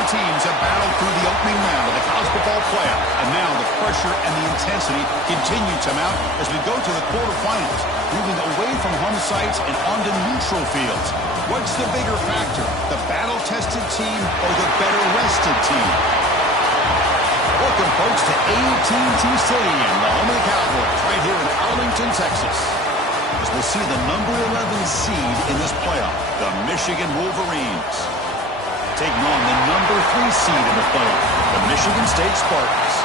Four teams have battled through the opening round of the college football playoff, and now the pressure and the intensity continue to mount as we go to the quarterfinals, moving away from home sites and onto neutral fields. What's the bigger factor, the battle-tested team or the better-rested team? Welcome, folks, to AT&T Stadium, the home of the Cowboys, right here in Arlington, Texas, as we'll see the number 11 seed in this playoff, the Michigan Wolverines, taking on the number 3 seed in the playoff, the Michigan State Spartans.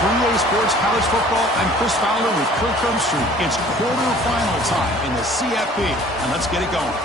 3A Sports College Football, I'm Chris Fowler with Kirk Herbstreit. It's quarterfinal time in the CFP, and let's get it going.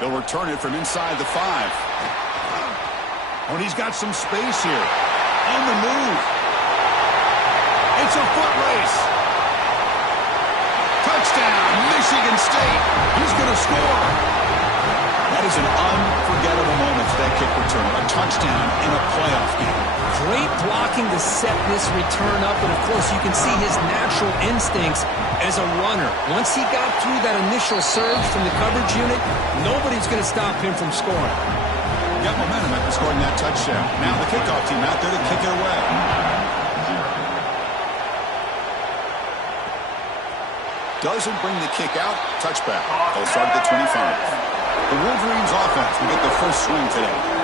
They'll return it from inside the 5. Oh, and he's got some space here. On the move. It's a foot race. Touchdown, Michigan State. He's going to score. That is an unforgettable moment for that kick return. A touchdown in a playoff game. Great blocking to set this return up, and of course you can see his natural instincts as a runner. Once he got through that initial surge from the coverage unit, nobody's going to stop him from scoring. Got momentum after scoring that touchdown. Now the kickoff team out there to kick it away. Doesn't bring the kick out. Touchback. They'll start at the 25. The Wolverines offense will get the first swing today.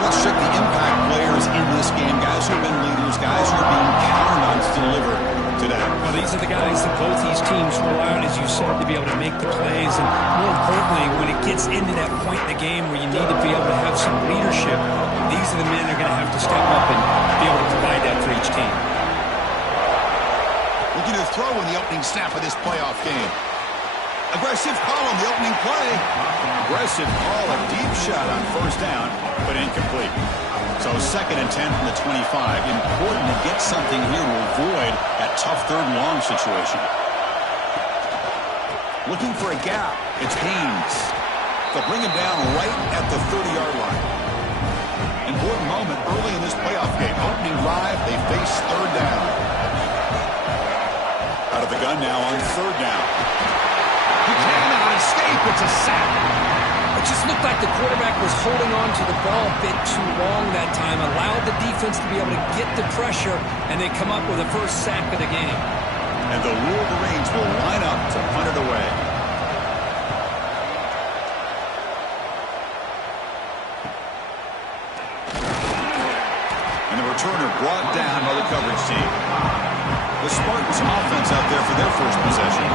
Let's check the impact players in this game. Guys who have been leaders, guys who are being counted on to deliver today. Well, these are the guys that both these teams rely on, as you said, to be able to make the plays. And more importantly, when it gets into that point in the game where you need to be able to have some leadership, these are the men that are going to have to step up and be able to provide that for each team. Looking to throw in the opening snap of this playoff game. Aggressive call on the opening play. Aggressive call, a deep shot on first down, but incomplete. So 2nd and 10 from the 25. Important to get something here to avoid that tough 3rd and long situation. Looking for a gap. It's Haynes. They'll bring him down right at the 30-yard line. Important moment early in this playoff game. Opening drive, they face 3rd down. Out of the gun now on 3rd down. He cannot escape. It's a sack. It just looked like the quarterback was holding on to the ball a bit too long that time, allowed the defense to be able to get the pressure, and they come up with the first sack of the game. And the Wolverines will line up to punt it away. And the returner brought down by the coverage team. The Spartans offense out there for their first possession.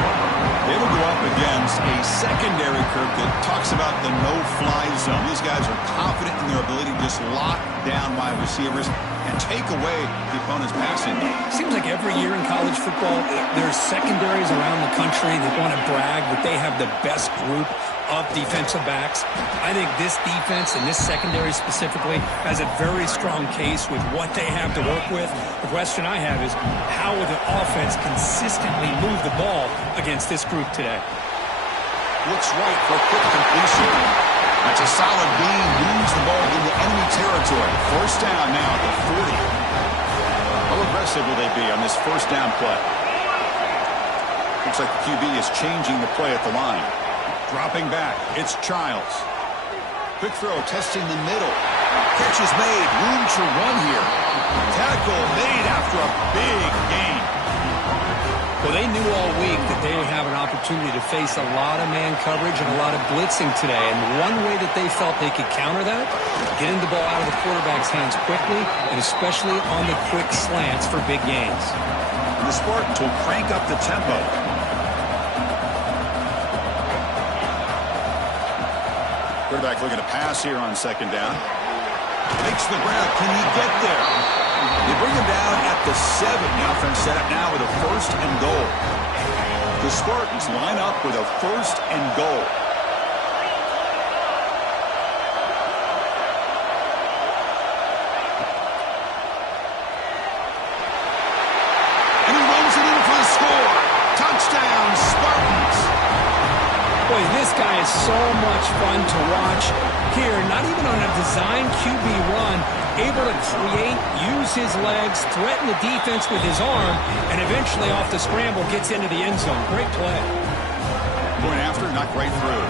It'll go up against a secondary, Kirk, that talks about the no-fly zone. These guys are confident in their ability to just lock down wide receivers and take away the opponent's passing. Seems like every year in college football, there's secondaries around the country that want to brag that they have the best group of defensive backs. I think this defense and this secondary specifically has a very strong case with what they have to work with. The question I have is, how will the offense consistently move the ball against this group today? Looks right for a quick completion. That's a solid gain. Moves the ball into enemy territory. First down now at the 40. How aggressive will they be on this first down play? Looks like the QB is changing the play at the line. Dropping back, it's Childs. Quick throw, testing the middle. Catch is made, room to run here. Tackle made after a big gain. Well, they knew all week that they would have an opportunity to face a lot of man coverage and a lot of blitzing today. And one way that they felt they could counter that, getting the ball out of the quarterback's hands quickly, and especially on the quick slants for big gains. And the Spartans will crank up the tempo. Quarterback looking to pass here on 2nd down. Makes the grab. Can he get there? They bring him down at the 7. The offense set up now with a 1st and goal. The Spartans line up with a 1st and goal. this guy is so much fun to watch. Here, not even on a design QB run, able to create, use his legs, threaten the defense with his arm, and eventually off the scramble gets into the end zone. Great play. Going after, not quite through.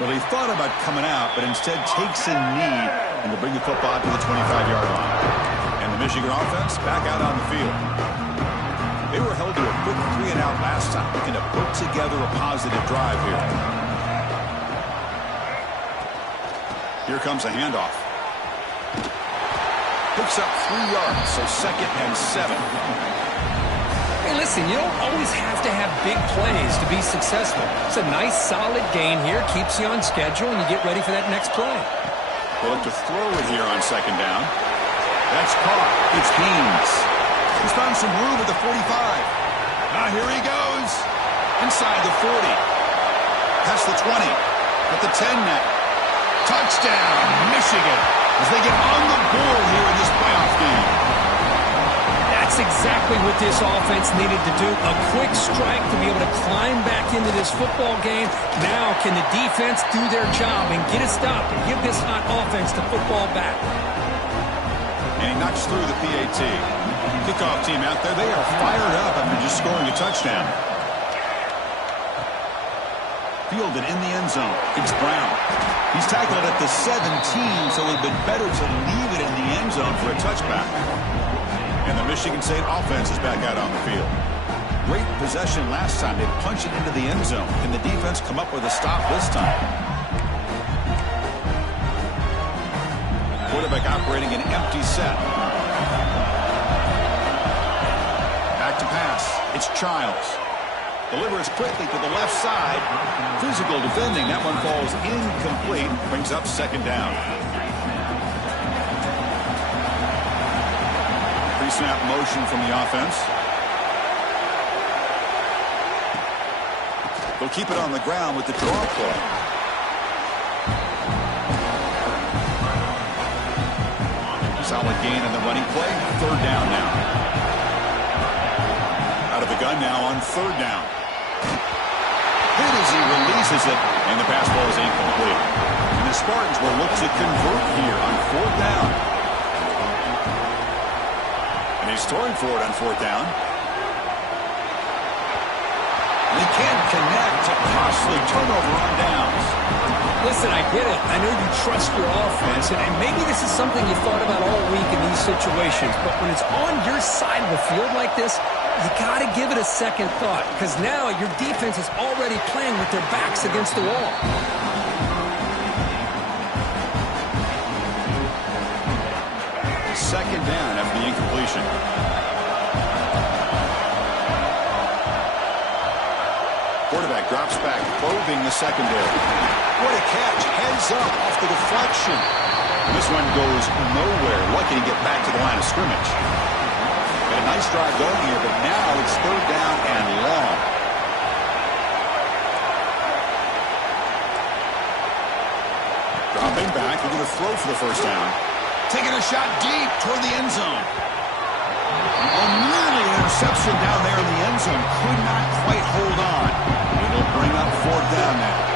Well, he thought about coming out, but instead takes a knee and to bring the football to the 25-yard line. And the Michigan offense back out on the field. They were held to a quick 3-and-out last time, looking to put together a positive drive here. Here comes a handoff. Picks up 3 yards, so 2nd and 7. Hey, listen, you don't always have to have big plays to be successful. It's a nice, solid gain here, keeps you on schedule, and you get ready for that next play. They'll look to throw it here on 2nd down. That's caught. It's Haynes. He's found some room at the 45. Now here he goes. Inside the 40. Past the 20. At the 10 now. Touchdown, Michigan, as they get on the board here in this playoff game. That's exactly what this offense needed to do. A quick strike to be able to climb back into this football game. Now can the defense do their job and get a stop and give this hot offense the football back? And he knocks through the PAT. Kickoff team out there, they are fired up after just scoring a touchdown. Fielded in the end zone. It's Brown. He's tackled at the 17, so it would have been better to leave it in the end zone for a touchback. And the Michigan State offense is back out on the field. Great possession last time. They punched it into the end zone. Can the defense come up with a stop this time? Quarterback operating an empty set. Back to pass. It's Childs. Delivers quickly to the left side. Physical defending. That one falls incomplete. Brings up 2nd down. Pre-snap motion from the offense. They'll keep it on the ground with the draw play. Solid gain in the running play. 3rd down now. Out of the gun now on 3rd down. Hit as he releases it, and the pass ball is incomplete. And the Spartans will look to convert here on 4th down. And he's throwing for it on 4th down. They can't connect. A costly turnover on downs. Listen, I get it. I know you trust your offense, and maybe this is something you thought about all week in these situations, but when it's on your side of the field like this, you got to give it a second thought, because now your defense is already playing with their backs against the wall. 2nd down after the incompletion. Quarterback drops back, probing the secondary. What a catch. Heads up off the deflection. And this one goes nowhere. Lucky to get back to the line of scrimmage. Got a nice drive going here, but now it's 3rd down and long. Dropping back. They're going to throw for the 1st down. Taking a shot deep toward the end zone. Oh, nearly an interception down there in the end zone. Could not quite hold on. It'll bring up 4th down now.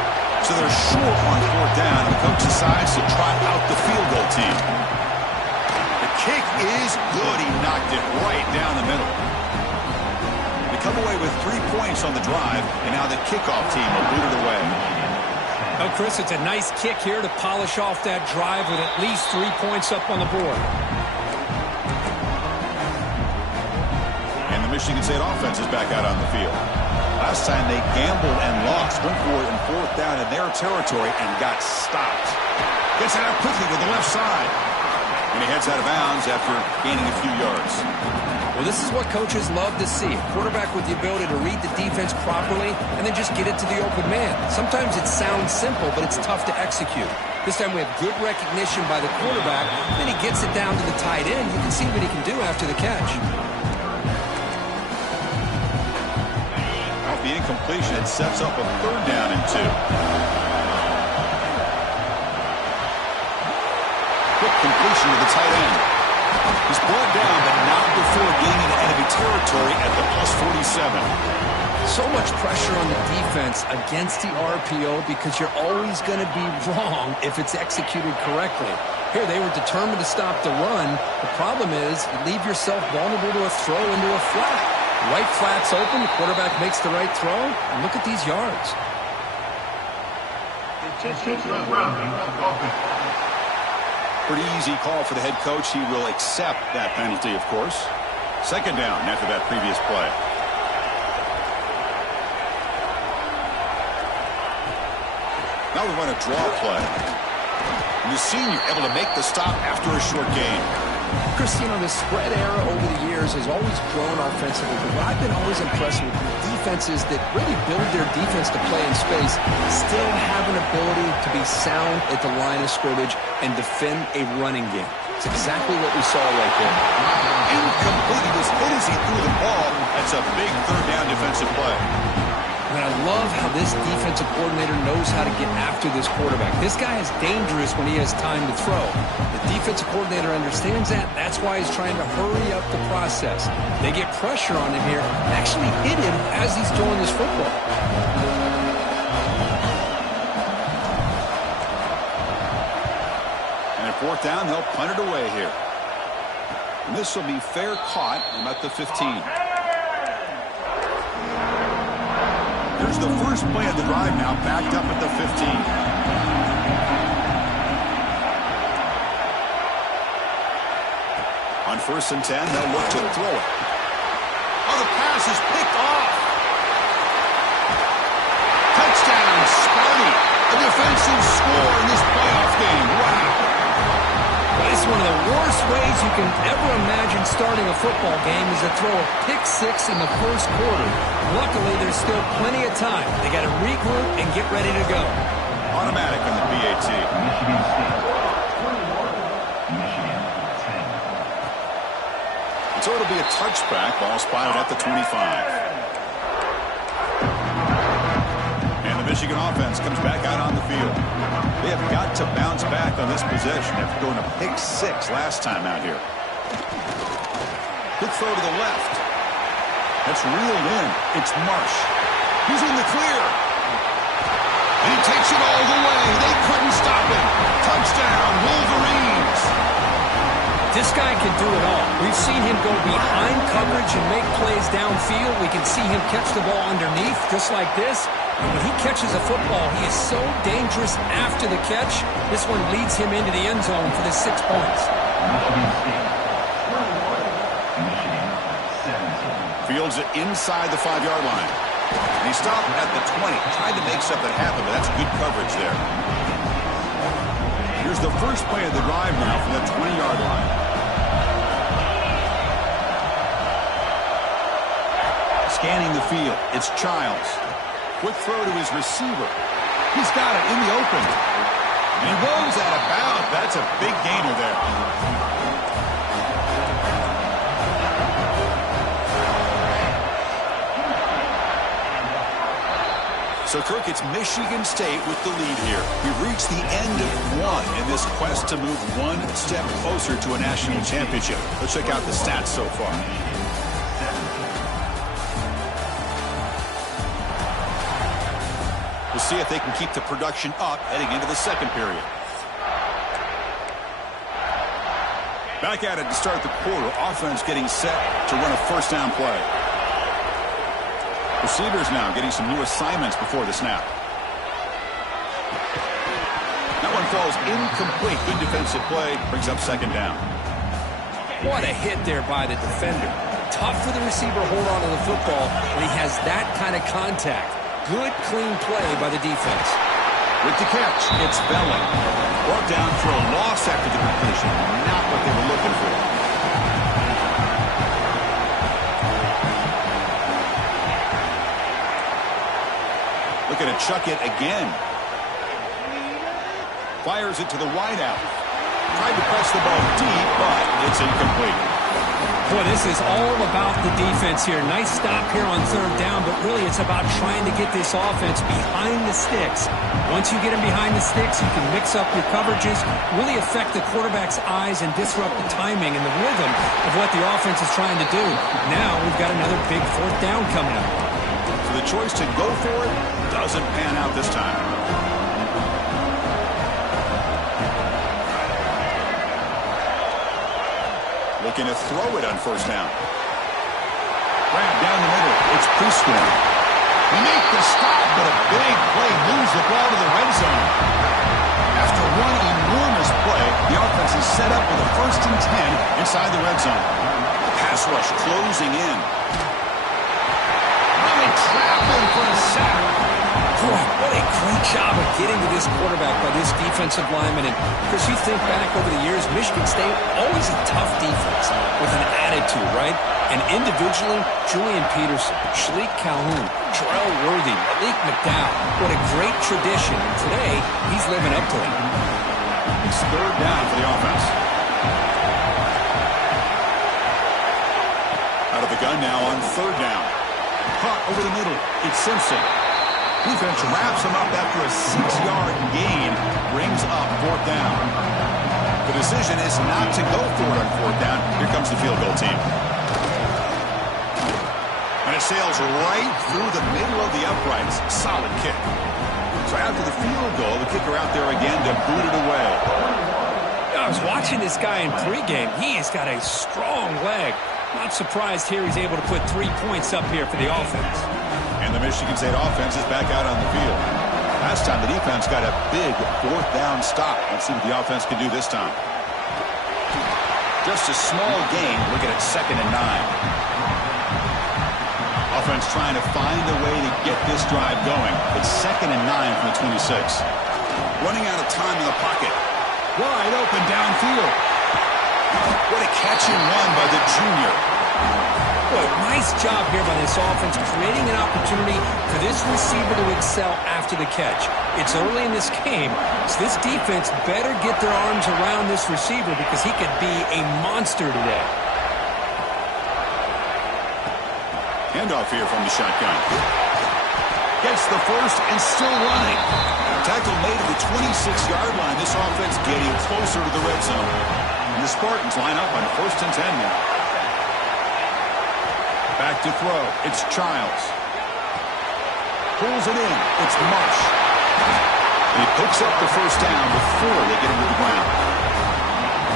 So they're short on 4th down, and the coach decides to trot out the field goal team. The kick is good. He knocked it right down the middle. They come away with 3 points on the drive, and now the kickoff team will boot it away. Oh, Chris, it's a nice kick here to polish off that drive with at least 3 points up on the board. And the Michigan State offense is back out on the field. Last time they gambled and lost. Went for it in 4th down in their territory and got stopped. Gets it out quickly with the left side. And he heads out of bounds after gaining a few yards. Well, this is what coaches love to see. A quarterback with the ability to read the defense properly and then just get it to the open man. Sometimes it sounds simple, but it's tough to execute. This time we have good recognition by the quarterback. Then he gets it down to the tight end. You can see what he can do after the catch. Off the incompletion, it sets up a 3rd down and 2. Quick completion to the tight end. He's brought down, but not before getting into enemy territory at the +47. So much pressure on the defense against the RPO because you're always going to be wrong if it's executed correctly. Here, they were determined to stop the run. The problem is you leave yourself vulnerable to a throw into a flat. Right flat's open, the quarterback makes the right throw, and look at these yards. Pretty easy call for the head coach. He will accept that penalty, of course. Second down after that previous play. Now we run a draw play. And the senior able to make the stop after a short gain. Chris, you know, the spread era over the years has always grown offensively, but what I've been always impressed with defenses that really build their defense to play in space still have an ability to be sound at the line of scrimmage and defend a running game. It's exactly what we saw right there. Incomplete. He was hit as he threw the ball. That's a big third down defensive play. And I love how this defensive coordinator knows how to get after this quarterback. This guy is dangerous when he has time to throw. The defensive coordinator understands that. That's why he's trying to hurry up the process. They get pressure on him here and actually hit him as he's throwing this football. And at fourth down, they'll punt it away here. And this will be fair caught about the 15. Here's the first play of the drive now, backed up at the 15. On 1st and 10, they'll look to throw it. Oh, the pass is picked off. Touchdown, Sparty. A defensive score in this playoff game. Wow. It's one of the worst ways you can ever imagine starting a football game is to throw a pick-6 in the first quarter. Luckily, there's still plenty of time. They got to regroup and get ready to go. Automatic on the PAT. Michigan State 21, Michigan 10. So it'll be a touchback. Ball spotted at the 25. And the Michigan offense comes back out on the field. They have got to bounce back on this possession after going to pick-6 last time out here. Good throw to the left. That's reeled in. It's Marsh. He's in the clear. And he takes it all the way. They couldn't stop him. Touchdown, Wolverines. This guy can do it all. We've seen him go behind coverage and make plays downfield. We can see him catch the ball underneath just like this. And when he catches a football, he is so dangerous after the catch. This one leads him into the end zone for the 6 points. Michigan State 21, Michigan 17. Fields it inside the 5-yard line. And he stopped at the 20. Tried to make something happen, but that's good coverage there. Here's the first play of the drive now from that 20-yard line. Scanning the field, it's Childs. Quick throw to his receiver. He's got it in the open. And he rolls out of bounds. That's a big gainer there. So, Kirk, it's Michigan State with the lead here. We've reached the end of one in this quest to move one step closer to a national championship. Let's check out the stats so far. We'll see if they can keep the production up heading into the second period. Back at it to start the quarter. Offense getting set to run a first down play. Receivers now getting some new assignments before the snap. That one falls incomplete. Good defensive play. Brings up second down. What a hit there by the defender. Tough for the receiver to hold on to the football when he has that kind of contact. Good, clean play by the defense. With the catch, it's Belling. Brought down for a loss after the completion. Not what they were looking for. Looking to chuck it again. Fires it to the wideout. Tried to press the ball deep, but it's incomplete. Boy, this is all about the defense here. Nice stop here on third down, but really it's about trying to get this offense behind the sticks. Once you get them behind the sticks, you can mix up your coverages, really affect the quarterback's eyes and disrupt the timing and the rhythm of what the offense is trying to do. Now we've got another big fourth down coming up. So the choice to go for it doesn't pan out this time. Looking to throw it on first down. Grab down the middle. It's Prescorn. They make the stop, but a big play moves the ball to the red zone. After one enormous play, the offense is set up with a 1st and 10 inside the red zone. Pass rush closing in. Really trapped him for a sack. Boy, what a great job of getting to this quarterback by this defensive lineman. And Chris, you think back over the years, Michigan State, always a tough defense with an attitude, right? And individually, Julian Peterson, Shalik Calhoun, Terrell Worthy, Malik McDowell, what a great tradition. And today, he's living up to that. It's third down for the offense. Out of the gun now on third down. Caught over the middle. It's Simpson. Defense wraps him up after a 6-yard gain. Brings up fourth down. The decision is not to go for it on fourth down. Here comes the field goal team. And it sails right through the middle of the uprights. Solid kick. So after the field goal, the kicker out there again to boot it away. I was watching this guy in pregame. He has got a strong leg. Not surprised here he's able to put 3 points up here for the offense. And the Michigan State offense is back out on the field. Last time the defense got a big fourth down stop. Let's see what the offense can do this time. Just a small gain. Looking at 2nd and 9. Offense trying to find a way to get this drive going. It's 2nd and 9 from the 26. Running out of time in the pocket. Wide open downfield. What a catch and run by the junior. Boy, nice job here by this offense, creating an opportunity for this receiver to excel after the catch. It's early in this game, so this defense better get their arms around this receiver because he could be a monster today. Handoff here from the shotgun. Gets the first and still running. Tackle made at the 26-yard line. This offense getting closer to the red zone. And the Spartans line up on 1st and 10 now. Back to throw. It's Childs. Pulls it in. It's Marsh. And he picks up the first down before they get him to the ground.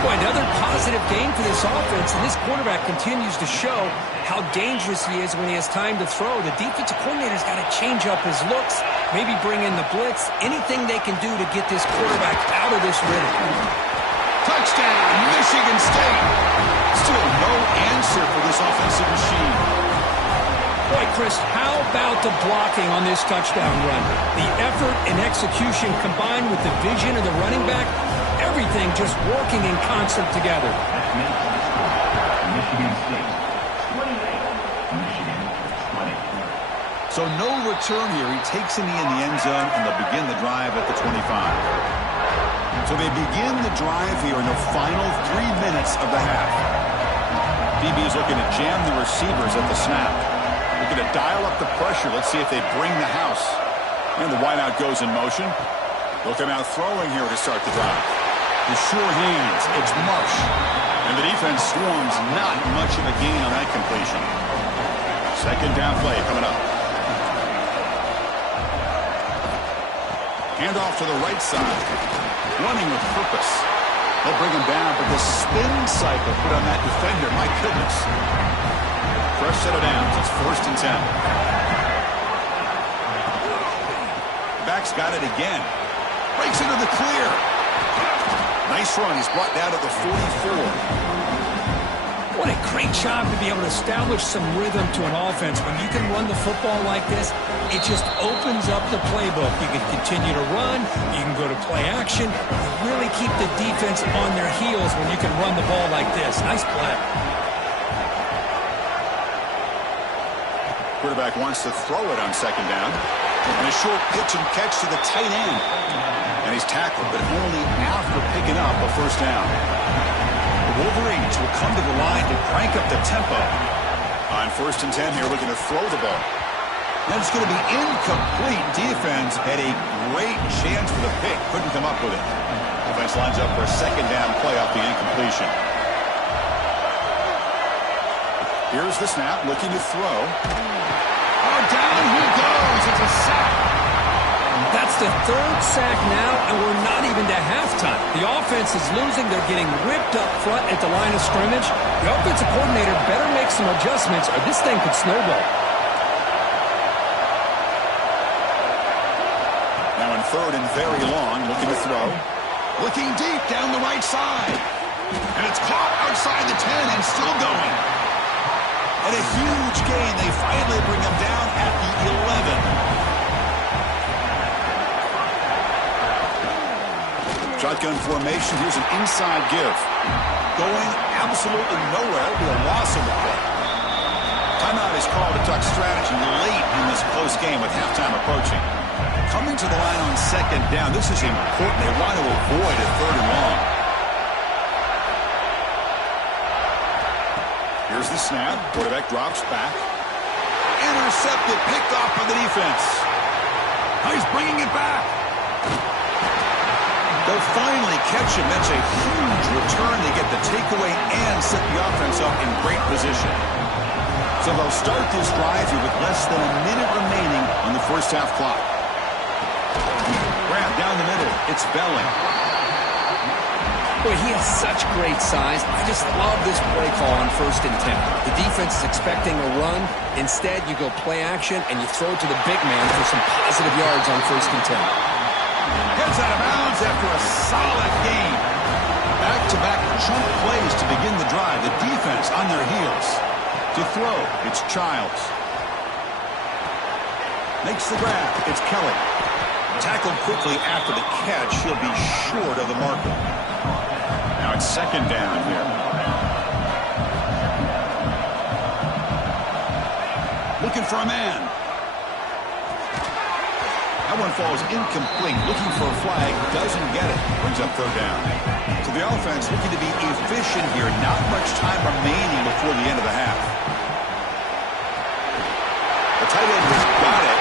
Boy, another positive game for this offense, and this quarterback continues to show how dangerous he is when he has time to throw. The defensive coordinator's got to change up his looks, maybe bring in the blitz, anything they can do to get this quarterback out of this rhythm. Touchdown, Michigan State. Still no answer for this offensive machine. Boy, Chris, how about the blocking on this touchdown run? The effort and execution combined with the vision of the running back, everything just working in concert together. Michigan State, 28. Michigan, 20. So no return here. He takes a knee in the end zone, and they'll begin the drive at the 25. So they begin the drive here in the final 3 minutes of the half. DB is looking to jam the receivers at the snap. Looking to dial up the pressure. Let's see if they bring the house. And the wideout goes in motion. They'll come out throwing here to start the drive. The sure hands. It's Marsh. And the defense swarms. Not much of a gain on that completion. 2nd down play coming up. Handoff to the right side. Running with purpose. They'll bring him down, but the spin cycle put on that defender, my goodness. Fresh set of downs. It's 1st and 10. Back's got it again. Breaks into the clear. Nice run. He's brought down to the 44. What a great job to be able to establish some rhythm to an offense. When you can run the football like this, it just opens up the playbook. You can continue to run. You can go to play action. You really keep the defense on their heels when you can run the ball like this. Nice play. Quarterback wants to throw it on 2nd down. And a short pitch and catch to the tight end. And he's tackled, but only after picking up a first down. Wolverines will come to the line to crank up the tempo. On 1st and 10 here, looking to throw the ball. And it's going to be incomplete. Defense had a great chance for the pick. Couldn't come up with it. Offense lines up for a 2nd down play off the incompletion. Here's the snap, looking to throw. Oh, down he goes. It's a sack. That's the 3rd sack now, and we're not even to halftime. The offense is losing. They're getting ripped up front at the line of scrimmage. The offensive coordinator better make some adjustments, or this thing could snowball. Now in 3rd and very long, looking to throw. Looking deep down the right side. And it's caught outside the 10 and still going. And a huge gain. They finally bring him down at the 11. Shotgun formation. Here's an inside give. Going absolutely nowhere. It'll be a loss of the play. Timeout is called to talk strategy late in this close game with halftime approaching. Coming to the line on 2nd down. This is important. They want to avoid a 3rd and long. Here's the snap. Quarterback drops back. Intercepted. Picked off by the defense. Now he's bringing it back. They'll finally catch him. That's a huge return. They get the takeaway and set the offense up in great position. So they'll start this drive here with less than a minute remaining on the 1st half clock. Grab down the middle. It's Belling. Boy, he has such great size. I just love this play call on 1st and 10. The defense is expecting a run. Instead, you go play action, and you throw it to the big man for some positive yards on 1st and 10. Gets out of bounds after a solid game. Back-to-back chunk plays to begin the drive. The defense on their heels. To throw, it's Childs. Makes the grab. It's Kelly. Tackled quickly after the catch. He'll be short of the marker. Now it's 2nd down here. Looking for a man. That one falls incomplete. Looking for a flag. Doesn't get it. Brings up 3rd down. So the offense looking to be efficient here. Not much time remaining before the end of the half. The tight end has got it.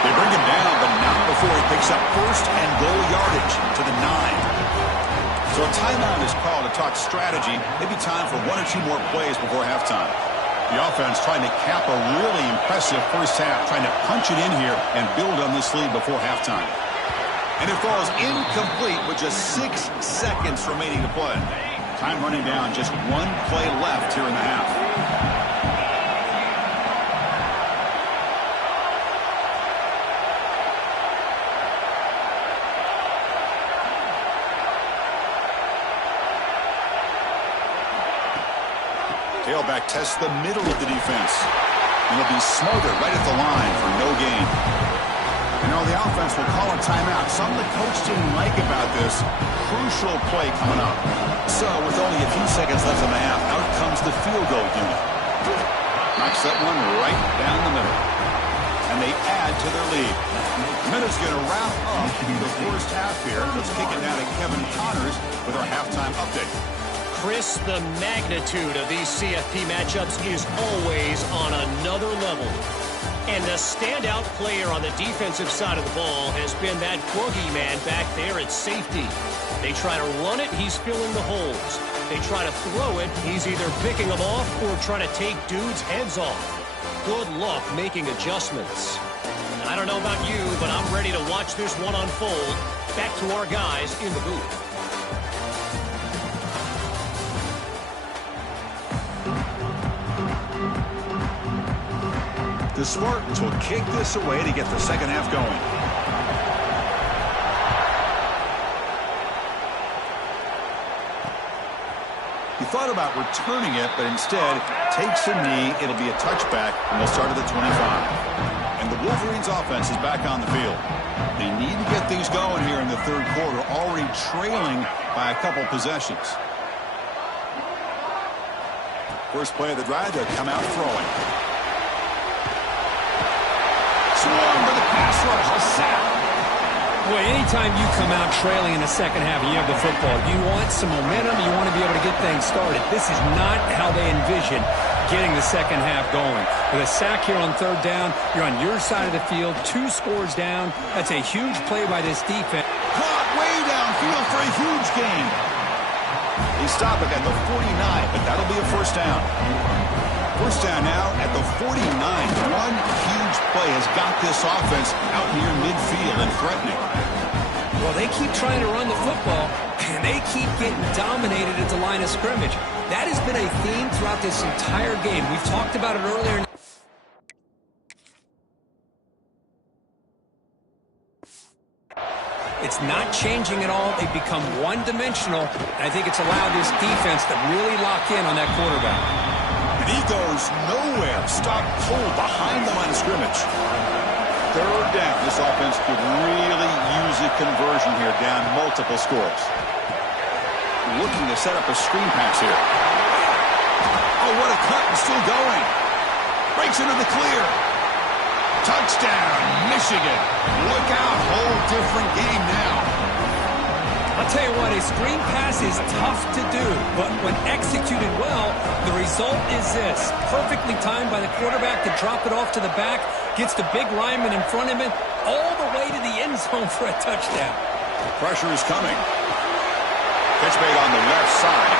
They bring him down, but not before he picks up 1st and goal yardage to the 9. So a timeout is called to talk strategy. Maybe time for 1 or 2 more plays before halftime. The offense trying to cap a really impressive 1st half, trying to punch it in here and build on this lead before halftime. And it falls incomplete with just 6 seconds remaining to play. Time running down, just 1 play left here in the half. Tailback tests the middle of the defense. And will be smothered right at the line for no gain. You know, the offense will call a timeout. Something the coach didn't like about this. Crucial play coming up. So, with only a few seconds left in the half, out comes the field goal unit. Knocks that one right down the middle. And they add to their lead. The minute's going to wrap up the 1st half here. Let's kick it down to Kevin Connors with our halftime update. Chris, the magnitude of these CFP matchups is always on another level. And the standout player on the defensive side of the ball has been that boogeyman back there at safety. They try to run it, he's filling the holes. They try to throw it, he's either picking them off or trying to take dudes' heads off. Good luck making adjustments. I don't know about you, but I'm ready to watch this one unfold. Back to our guys in the booth. The Spartans will kick this away to get the 2nd half going. He thought about returning it, but instead takes a knee. It'll be a touchback, and they'll start at the 25. And the Wolverines' offense is back on the field. They need to get things going here in the 3rd quarter, already trailing by a couple possessions. First play of the drive, they'll come out throwing. Swung for the pass rush, a sack. Boy, anytime you come out trailing in the second half and you have the football, you want some momentum, you want to be able to get things started. This is not how they envision getting the second half going. With a sack here on third down, you're on your side of the field, 2 scores down. That's a huge play by this defense. Caught way downfield for a huge gain. They stop it at the 49, but that'll be a first down. First down now at the 49. One huge play has got this offense out near midfield and threatening. Well, they keep trying to run the football, and they keep getting dominated at the line of scrimmage. That has been a theme throughout this entire game. We've talked about it earlier. It's not changing at all. They've become one-dimensional. I think it's allowed this defense to really lock in on that quarterback. And he goes nowhere. Stop cold behind the line of scrimmage. Third down. This offense could really use a conversion here, down multiple scores. Looking to set up a screen pass here. Oh, what a cut, and still going. Breaks into the clear. Touchdown, Michigan. Look out, whole different game now. I'll tell you what, a screen pass is tough to do, but when executed well, the result is this. Perfectly timed by the quarterback to drop it off to the back, gets the big lineman in front of him, all the way to the end zone for a touchdown. Pressure is coming. Pitch made on the left side.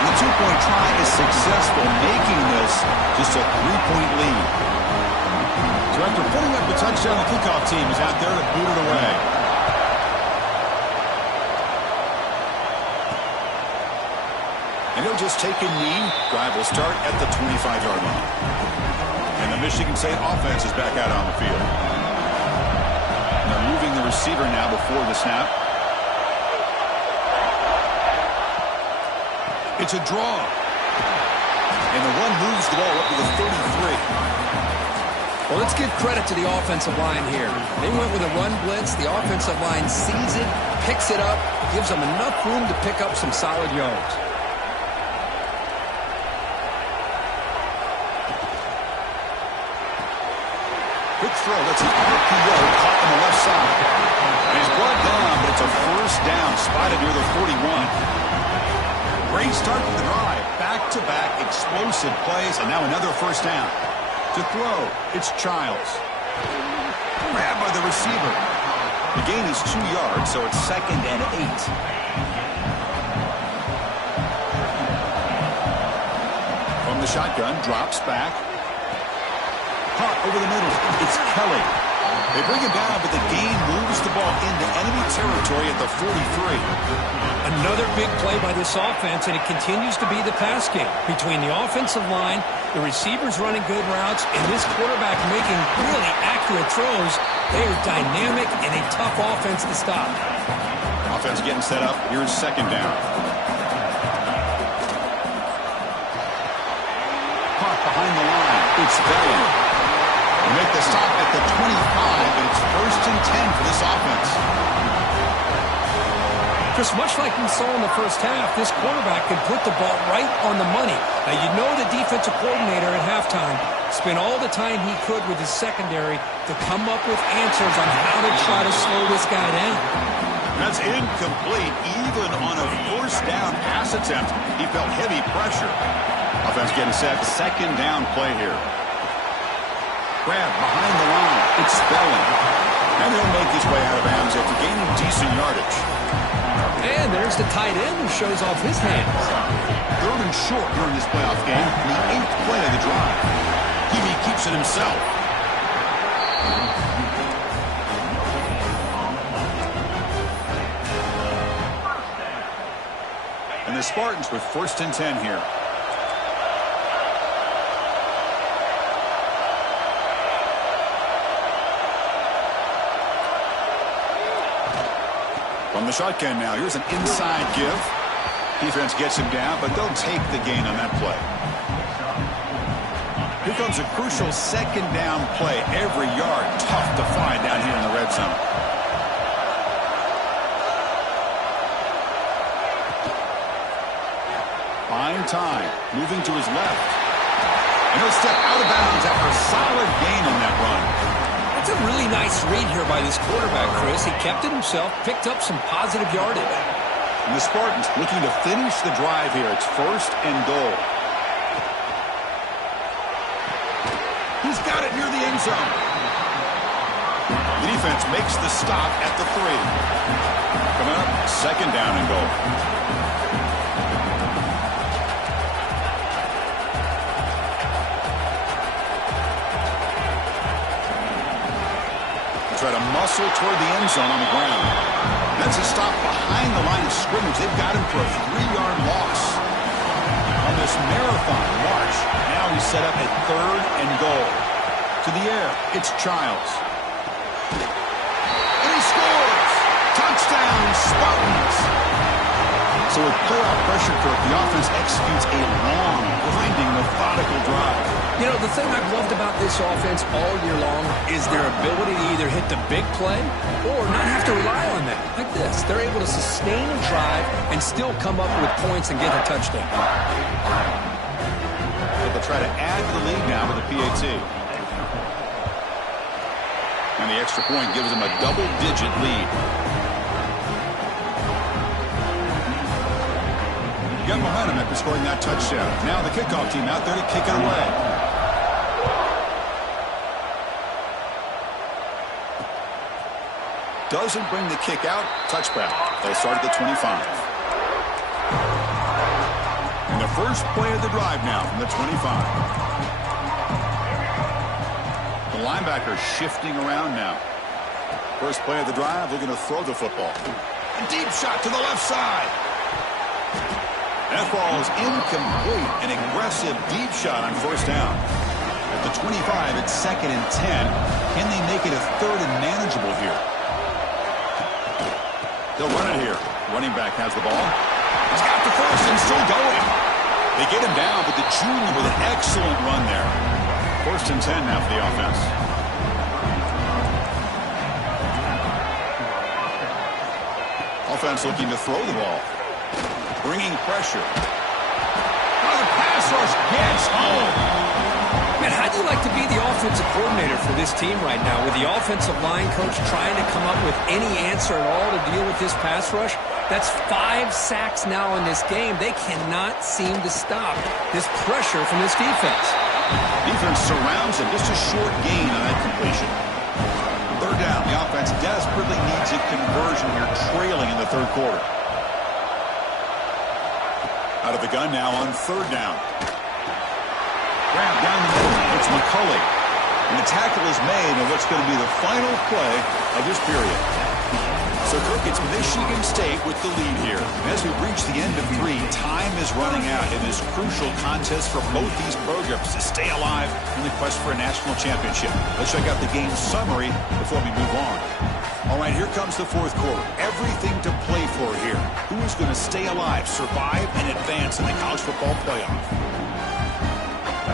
And the two-point try is successful, making this just a 3-point lead. So after putting up the touchdown, the kickoff team is out there to boot it away. And he'll just take a knee. Drive will start at the 25-yard line. And the Michigan State offense is back out on the field. They're moving the receiver now before the snap. It's a draw. And the one moves the ball up to the 33. Well, let's give credit to the offensive line here. They went with a run blitz. The offensive line sees it, picks it up, gives them enough room to pick up some solid yards. Quick throw. That's an RPO caught on the left side. And he's brought down, but it's a first down spotted near the 41. Great start to the drive. Back-to-back explosive plays, and now another first down. To throw, it's Childs. Grabbed by the receiver. The gain is 2 yards, so it's 2nd and 8. From the shotgun, drops back. Caught over the middle. It's Kelly. They bring him down, but the gain moves the ball into enemy territory at the 43. Another big play by this offense, and it continues to be the pass game. Between the offensive line, the receivers running good routes, and this quarterback making really accurate throws, they are dynamic and a tough offense to stop. Offense getting set up. Here's second down. Caught behind the line. It's Belly. They make the stop at the 25, and it's 1st and 10 for this offense. Just much like we saw in the first half, this quarterback can put the ball right on the money. Now, you know the defensive coordinator at halftime spent all the time he could with his secondary to come up with answers on how to try to slow this guy down. That's incomplete. Even on a first down pass attempt, he felt heavy pressure. Offense getting set. Second down play here. Grab behind the line. It's Spelling. And he'll make his way out of bounds after gaining decent yardage. And there's the tight end who shows off his hands. 3rd and short here in this playoff game. The 8th play of the drive. He keeps it himself. And the Spartans with 1st and 10 here. From the shotgun now, here's an inside give. Defense gets him down, but they'll take the gain on that play. Here comes a crucial second down play. Every yard tough to find down here in the red zone. Buying time, moving to his left. And he'll step out of bounds after a solid gain on that run. That's a really nice read here by this quarterback, Chris. He kept it himself, picked up some positive yardage. And the Spartans looking to finish the drive here. It's 1st and goal. He's got it near the end zone. The defense makes the stop at the 3. Coming up, 2nd down and goal. Try to muscle toward the end zone on the ground. That's a stop behind the line of scrimmage. They've got him for a 3-yard loss. On this marathon march, now he's set up at 3rd and goal. To the air, it's Childs. And he scores! Touchdown, Spartans! So with pull-out pressure curve, the offense executes a long, grinding, methodical drive. You know, the thing I've loved about this offense all year long is their ability to either hit the big play or not have to rely on that. Like this. They're able to sustain a drive and still come up with points and get a touchdown. But they'll try to add to the lead now with a PAT. And the extra point gives them a double-digit lead. Got momentum after scoring that touchdown. Now the kickoff team out there to kick it away. Doesn't bring the kick out. Touchback. They'll start at the 25. And the first play of the drive now from the 25. The linebacker shifting around now. First play of the drive, looking to throw the football. A deep shot to the left side. That ball is incomplete. An aggressive deep shot on 1st down. At the 25, it's 2nd and 10. Can they make it a 3rd and manageable here? They'll run it here. Running back has the ball. He's got the first and still going. They get him down, but the junior with an excellent run there. 1st and 10 now for the offense. Offense looking to throw the ball. Bringing pressure. Oh, the pass rush gets home. Man, how do you like to be the offensive coordinator for this team right now with the offensive line coach trying to come up with any answer at all to deal with this pass rush? That's 5 sacks now in this game. They cannot seem to stop this pressure from this defense. Defense surrounds him. Just a short gain on that completion. 3rd down. The offense desperately needs a conversion here, trailing in the 3rd quarter. Out of the gun now on 3rd down. Grab down the middle. It's McCulley. And the tackle is made on what's going to be the final play of this period. So, Kirk, it's Michigan State with the lead here. As we reach the end of 3, time is running out in this crucial contest for both these programs to stay alive in the quest for a national championship. Let's check out the game summary before we move on. All right, here comes the 4th quarter. Everything to play for here. Who is going to stay alive, survive, and advance in the college football playoff?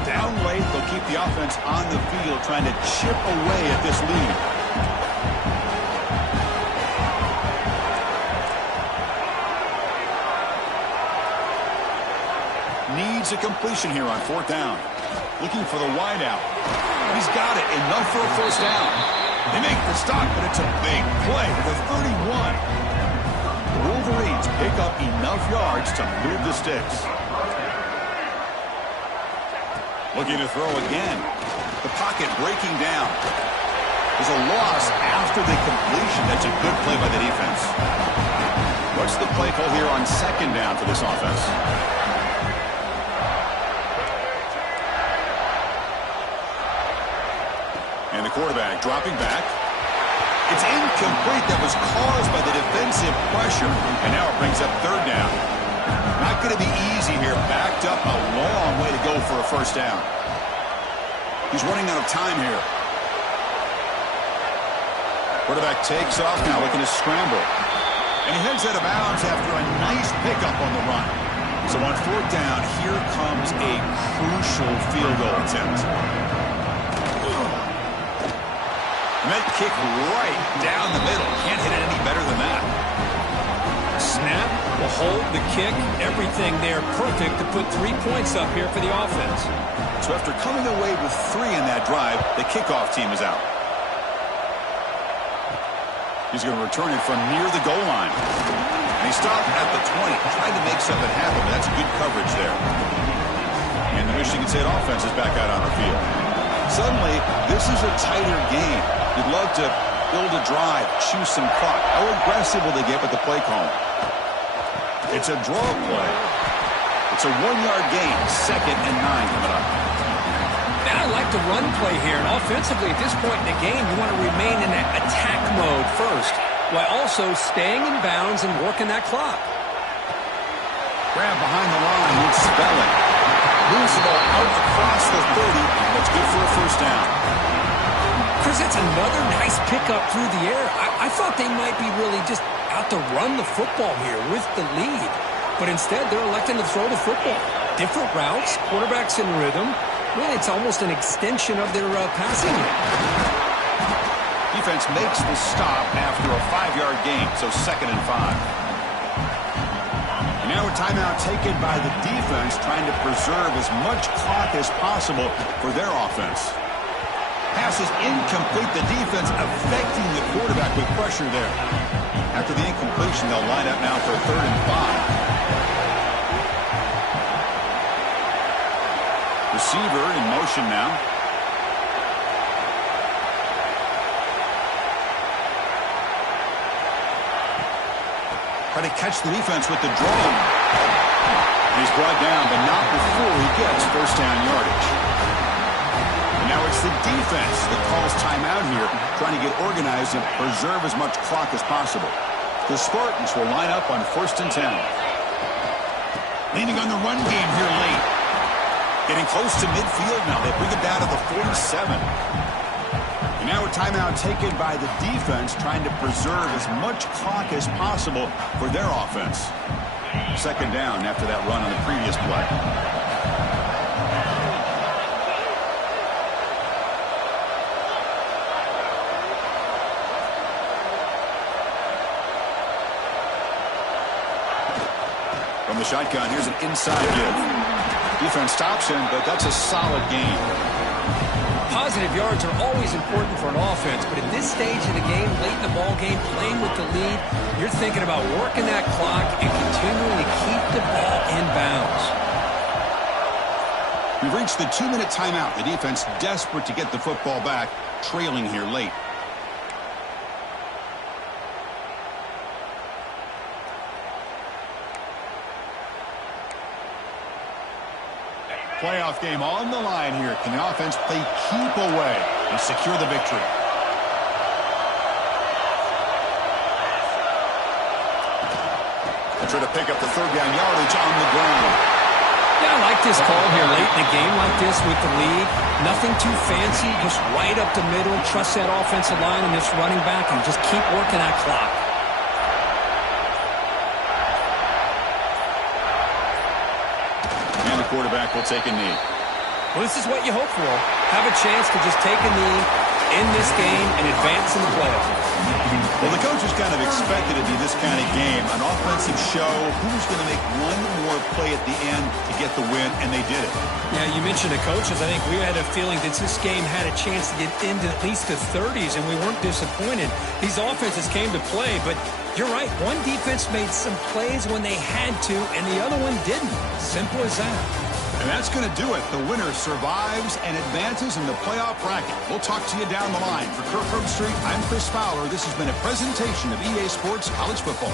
Down late, they'll keep the offense on the field trying to chip away at this lead. Needs a completion here on 4th down. Looking for the wideout. He's got it. Enough for a 1st down. They make the stop, but it's a big play for the 31. The Wolverines pick up enough yards to move the sticks. Looking to throw again. The pocket breaking down. There's a loss after the completion. That's a good play by the defense. What's the play call here on 2nd down for this offense? And the quarterback dropping back. It's incomplete. That was caused by the defensive pressure. And now it brings up 3rd down. Not going to be easy here. Backed up a long way to go for a 1st down. He's running out of time here. Quarterback takes off now, looking to scramble. And he heads out of bounds after a nice pickup on the run. So on 4th down, here comes a crucial field goal attempt. Meant kick right down the middle. Can't hit it any better than that. Snap, the hold, the kick, everything there perfect to put 3 points up here for the offense. So after coming away with 3 in that drive, the kickoff team is out. He's going to return it from near the goal line. And he stopped at the 20, trying to make something happen, but that's good coverage there. And the Michigan State offense is back out on the field. Suddenly, this is a tighter game. You'd love to build a drive, choose some clock. How aggressive will they get with the play call? It's a draw play. It's a 1-yard gain, 2nd and 9 coming up. And I like the run play here. And offensively, at this point in the game, you want to remain in that attack mode first, while also staying in bounds and working that clock. Grab behind the line with Spelling. Moves the ball out across the 30. That's good for a first down. Chris, that's another nice pickup through the air. I thought they might be really just out to run the football here with the lead. But instead, they're electing to throw the football. Different routes, quarterbacks in rhythm. Really, it's almost an extension of their passing game. Defense makes the stop after a 5-yard gain, so 2nd and 5. And now a timeout taken by the defense, trying to preserve as much clock as possible for their offense. Pass is incomplete. The defense affecting the quarterback with pressure there. After the incompletion, they'll line up now for 3rd and 5. Receiver in motion now. Try to catch the defense with the draw. He's brought down, but not before he gets first down yardage. And now it's the defense that calls timeout here, trying to get organized and preserve as much clock as possible. The Spartans will line up on 1st and 10. Leaning on the run game here late. Getting close to midfield now. They bring it down to the 47. And now a timeout taken by the defense, trying to preserve as much clock as possible for their offense. 2nd down after that run on the previous play. From the shotgun, here's an inside give. Defense stops him, but that's a solid gain. Positive yards are always important for an offense, but at this stage of the game, late in the ball game, playing with the lead, you're thinking about working that clock and continuing to keep the ball in bounds. We've reached the 2-minute timeout. The defense desperate to get the football back, trailing here late. Playoff game on the line here. Can the offense play keep away and secure the victory? They try to pick up the 3rd down yardage on the ground. Yeah, I like this call here late in a game like this with the lead. Nothing too fancy, just right up the middle. Trust that offensive line and this running back and just keep working that clock. Quarterback will take a knee. Well, this is what you hope for. Have a chance to just take a knee in this game and advance in the playoffs. Well, the coaches kind of expected it to be this kind of game, an offensive show. Who's going to make one more play at the end to get the win, and they did it. Yeah, you mentioned the coaches. I think we had a feeling that this game had a chance to get into at least the 30s, and we weren't disappointed. These offenses came to play, but you're right. One defense made some plays when they had to, and the other one didn't. Simple as that. And that's going to do it. The winner survives and advances in the playoff bracket. We'll talk to you down the line. For Kirk Herbstreit, I'm Chris Fowler. This has been a presentation of EA Sports College Football.